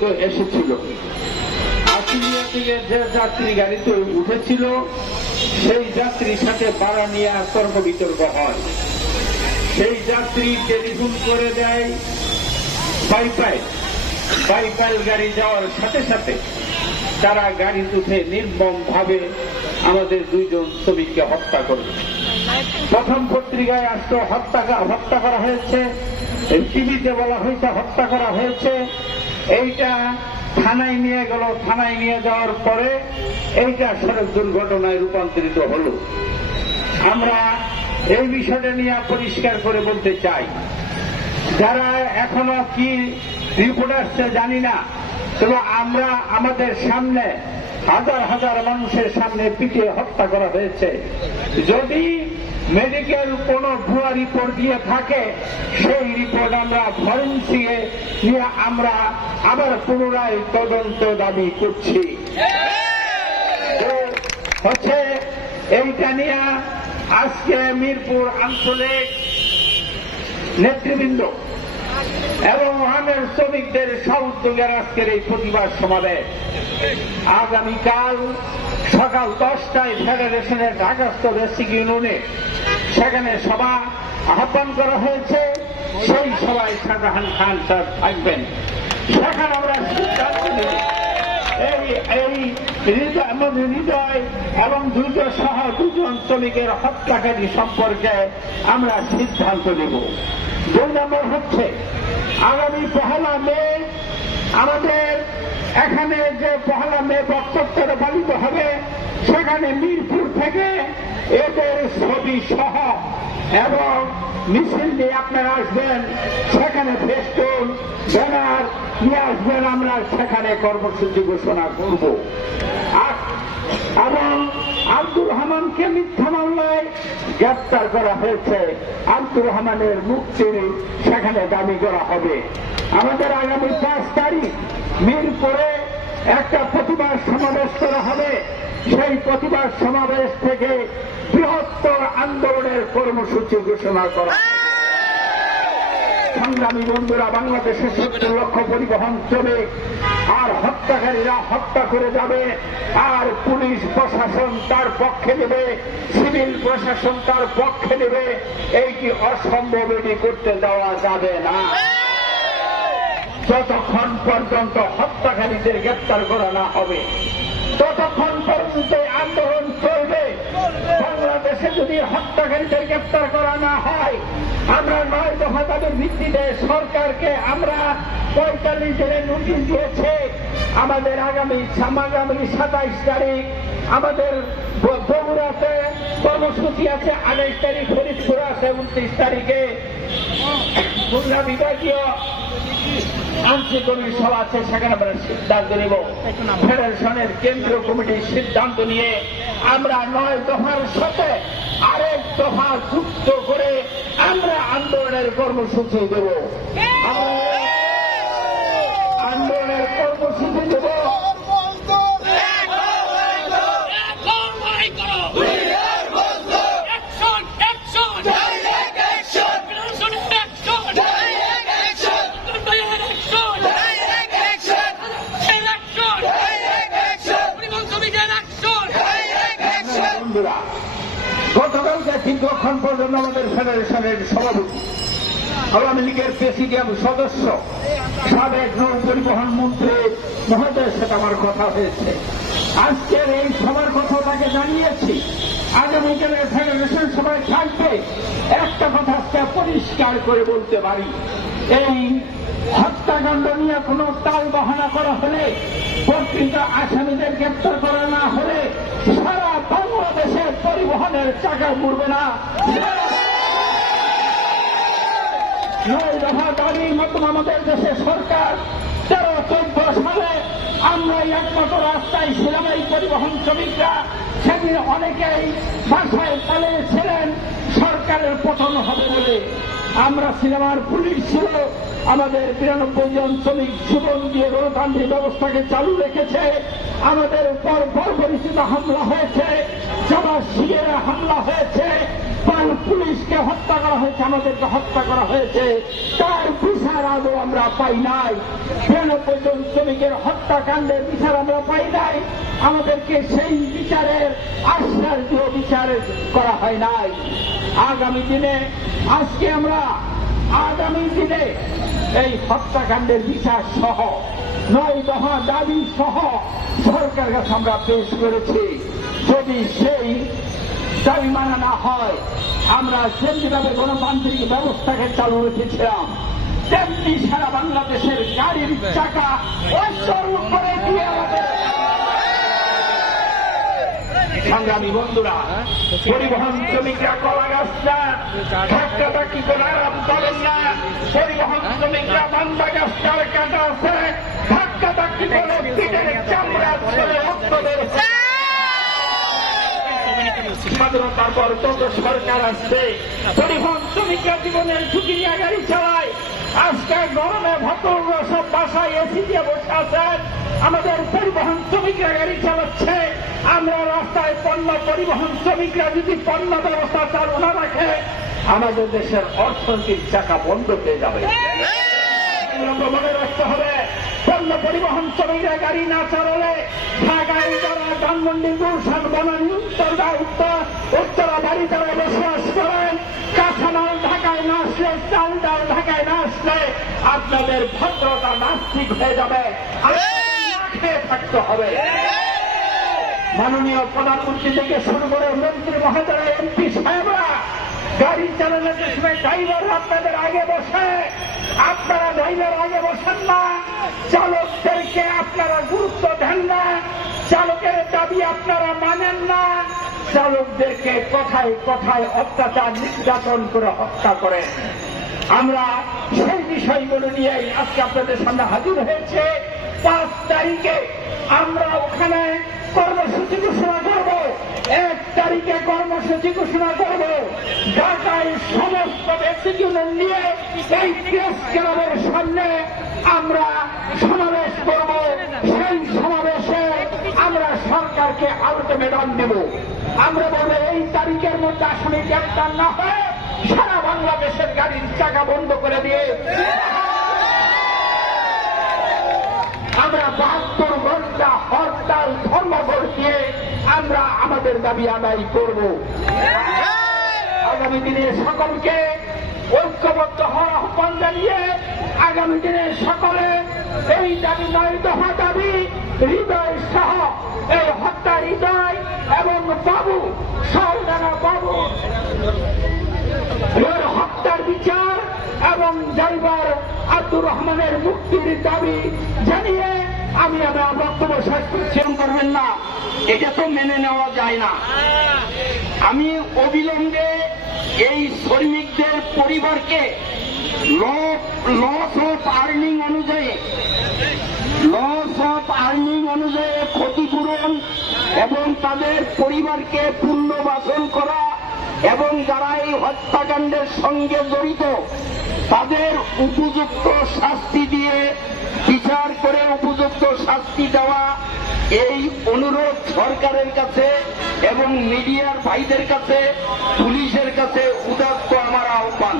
পর্যন্ত এসেছিল। আশুলিয়া থেকে যে যাত্রী গাড়িতে উঠেছিল সেই যাত্রীর সাথে ভাড়া নিয়ে তর্ক বিতর্ক হয়। সেই যাত্রী টেলিফোন করে দেয় বাইপাইল গাড়ি যাওয়ার সাথে সাথে তারা গাড়ি উঠে নির্মম ভাবে আমাদের 2 জন শ্রমিককে হত্যা করবে। প্রথম পত্রিকায় আসতো হত্যা করা হয়েছে, টিভিতে বলা হয়েছে হত্যা করা হয়েছে। এইটা থানায় নিয়ে গেল, থানায় নিয়ে যাওয়ার পরে এইটা সড়ক দুর্ঘটনায় রূপান্তরিত হলো। আমরা এই বিষয়টা নিয়ে পরিষ্কার করে বলতে চাই, যারা এখনো কি রিপোর্ট আসছে জানি না, তবে আমরা আমাদের সামনে হাজার হাজার মানুষের সামনে পিটিয়ে হত্যা করা হয়েছে। যদি মেডিকেল কোন ভুয়া রিপোর্ট দিয়ে থাকে সেই রিপোর্ট আমরা ফরেন্সিকে নিয়ে আমরা আবার পুনরায় তদন্ত দাবি করছি। হচ্ছে এইটা নিয়ে আজকে মিরপুর আঞ্চলিক নেতৃবৃন্দ এবং আমের শ্রমিকদের সহযোগের আজকের এই প্রতিবাদ সমাবেশ আগামীকাল সকাল 10টায় ফেডারেশনের ঢাকাস্থ বেসিক ইউনিয়নে সেখানে সভা আহ্বান করা হয়েছে। সেই সভায় শাহজাহান খান স্যার থাকবেন। সেখানে আমরা সিদ্ধান্ত নেব এই হৃদয় এবং দুর্যোগ সহ 2 জন শ্রমিকের হত্যাকারী সম্পর্কে আমরা সিদ্ধান্ত নেব। 2 নম্বর হচ্ছে আগামী 1 মে আমাদের এখানে যে 1 মে বক্তব্যের পালিত হবে সেখানে মিরপুর থেকে এদের ছবি সহ এবং মিছিল নিয়ে আপনারা আসবেন, সেখানে ফেস্টুন ব্যানার নিয়ে আসবেন। আমরা সেখানে কর্মসূচি ঘোষণা করব। এবং আব্দুর রহমানকে মিথ্যা মামলায় গ্রেপ্তার করা হয়েছে, আব্দুর রহমানের মুক্তি সেখানে দাবি করা হবে। আমাদের আগামী 5 তারিখ মিরপুরে একটা প্রতিবাদ সমাবেশ করা হবে। সেই প্রতিবাদ সমাবেশ থেকে বৃহত্তর আন্দোলনের কর্মসূচি ঘোষণা করা। সংগ্রামী বন্ধুরা, বাংলাদেশের 70 লক্ষ পরিবহন শ্রমিক আর হত্যাকারীরা হত্যা করে যাবে, আর পুলিশ প্রশাসন তার পক্ষে নেবে, সিভিল প্রশাসন তার পক্ষে নেবে। এইটি অসম্ভব, এটি করতে দেওয়া যাবে না। যতক্ষণ পর্যন্ত হত্যাকারীদের গ্রেপ্তার করা না হবে ততক্ষণ পর্যন্ত আন্দোলন চলবে। বাংলাদেশে যদি হত্যাকারীদের গ্রেপ্তার করা না হয়, আমরা 9 দফা দাবির ভিত্তিতে সরকারকে আমরা 45 দিনের নোটিশ দিয়েছে। আমাদের আগামী 27 তারিখ আমাদের বগুড়াতে কর্মসূচি আছে, 28 তারিখ ফরিদপুর আছে, 29 তারিখে খুলনা বিভাগীয় আঞ্চলিক সভা আছে, সেখানে আমরা সিদ্ধান্ত নেব। ফেডারেশনের কেন্দ্রীয় কমিটির সিদ্ধান্ত নিয়ে আমরা 9 দফার সাথে আরেক দফা যুক্ত করে আমরা আন্দোলনের কর্মসূচি দেব। আন্দোলনের কর্মসূচি দেব। গতকালকে দীর্ঘক্ষণ পর্যন্ত আমাদের ফেডারেশনের সভাপতি, আওয়ামী লীগের প্রেসিডিয়াম সদস্য, সাবেক নৌ পরিবহন মন্ত্রী মহোদয়ের সাথে আমার কথা হয়েছে। আজকের এই সভার কথা তাকে জানিয়েছি। আগামীকালের ফেডারেশন সভায় থাকবে। একটা কথা আজকে পরিষ্কার করে বলতে পারি, এই হত্যাকাণ্ড নিয়ে কোন তাল বাহানা করা হলে, প্রকৃত আসামিদের গ্রেপ্তার করা না হলে সারা বাংলাদেশের পরিবহনের চাকা ঘুরবে না। 9 দফা দাবির মতন আমাদের দেশের সরকার 13-14 সালে আমরা একমাত্র রাস্তায় ছিলাম এই পরিবহন শ্রমিকরা। সেদিন অনেকেই বাসায় পালিয়েছিলেন সরকারের পতন হবে বলে। আমরা সিনেমার পুলিশ ছিল, আমাদের 92 জন শ্রমিক জীবন দিয়ে গণতান্ত্রিক ব্যবস্থাকে চালু রেখেছে। আমাদের উপর পরিচিত হামলা হয়েছে, জবা শিবিরে হামলা হয়েছে, পুলিশকে হত্যা করা হয়েছে, আমাদেরকে হত্যা করা হয়েছে, তার বিচার আদৌ আমরা পাই নাই। পর্যন্ত শ্রমিকের হত্যাকাণ্ডের বিচার আমরা পাই নাই, আমাদেরকে সেই বিচারের আশ্বাস দিয়ে বিচার করা হয় নাই। আগামী দিনে এই হত্যাকাণ্ডের বিচার সহ 9 দফা দাবি সহ সরকারের কাছে আমরা পেশ করেছি। যদি সেই দাবি মানা না হয়, আমরা যেভাবে গণতান্ত্রিক ব্যবস্থাকে চালু রেখেছিলাম তেমনি সারা বাংলাদেশের গাড়ির চাকা অচল করে দিয়ে আমাদের। সংগ্রামী বন্ধুরা, পরিবহন শ্রমিকরা কলা গাছ না, ধাক্কাধাক্কি করে আরাম করেন না। পরিবহন শ্রমিকরা বান্দা গাছ কার কাটা আছে, ধাক্কাধাক্কি করে পিঠের চামড়া ছেড়ে রক্ত বের হচ্ছে। স্বাধীনতার পর যত সরকার আসছে, পরিবহন শ্রমিকরা জীবনের ঝুঁকি নিয়ে গাড়ি চালায়। আজকে গরমে ভদ্ররা সব বাসায় এসি দিয়ে বসে আছেন, আমাদের পরিবহন শ্রমিকরা গাড়ি চালাচ্ছে। আমরা রাস্তায় পরিবহন শ্রমিকরা যদি পণ্য ব্যবস্থা চালু না রাখে, আমাদের দেশের অর্থনৈতিক চাকা বন্ধ হয়ে যাবে। মনে রাখতে হবে, পণ্য পরিবহন শ্রমিকরা গাড়ি না চালালে ঢাকায় যারা ধানমন্ডি, গুলশান, বনানী, উত্তরা বাড়ি যারা বসবাস করেন, কাঁচামাল ঢাকায় না আসলে, চাল ডাল ঢাকায় না আসলে আপনাদের ভদ্রতা নাস্তিক হয়ে যাবে, খেয়ে থাকতে হবে। মাননীয় প্রধানমন্ত্রী থেকে শুরু করে মন্ত্রী মহোদয়, এমপি সাহেবরা গাড়ি চালানোর সময় ড্রাইভার আপনাদের আগে বসে, আপনারা ড্রাইভার আগে বসেন না। চালকদেরকে আপনারা গুরুত্ব দেন না, চালকের দাবি আপনারা মানেন না, চালকদেরকে কথায় কথায় অত্যাচার নির্যাতন করে হত্যা করেন। আমরা সেই বিষয়গুলো নিয়ে আজকে আপনাদের সামনে হাজির হয়েছে। 5 তারিখে আমরা ওখানে কর্মসূচি ঘোষণা করব, 1 তারিখে কর্মসূচি ঘোষণা করব। ঢাকায় সমস্ত ব্যক্তিগুলোর নিয়ে এই প্রেস ক্লাবের সামনে আমরা সমাবেশ করব। সেই সমাবেশে আমরা সরকারকে আলটিমেটাম দেব। আমরা বলবো, এই তারিখের মধ্যে আসামি গ্রেপ্তার না হয় সারা বাংলাদেশের গাড়ির চাকা বন্ধ করে দিয়ে আমরা 72 ঘন্টা হরতাল ধর্মঘট দিয়ে আমরা আমাদের দাবি আদায় করব। আগামী দিনে সকলকে ঐক্যবদ্ধ হওয়ার আহ্বান জানিয়ে আগামী দিনে সকলে এই দাবি 9 দফা দাবি হৃদয় সহ এই হত্যা হৃদয় এবং বাবু শাহজাহান বাবু হত্যার বিচার এবং ড্রাইভার আব্দুর রহমানের মুক্তির দাবি জানিয়ে আমি আমার বক্তব্য শেষ করছি। করবেন না, এটা তো মেনে নেওয়া যায় না। আমি অবিলম্বে এই শ্রমিকদের পরিবারকে লস অফ আর্নিং অনুযায়ী ক্ষতিপূরণ এবং তাদের পরিবারকে পুনর্বাসন করা এবং যারা এই হত্যাকাণ্ডের সঙ্গে জড়িত তাদের উপযুক্ত শাস্তি দিয়ে বিচার করে উপযুক্ত শাস্তি দেওয়া, এই অনুরোধ সরকারের কাছে এবং মিডিয়ার ভাইদের কাছে, পুলিশের কাছে উদাত্ত আমার আহ্বান।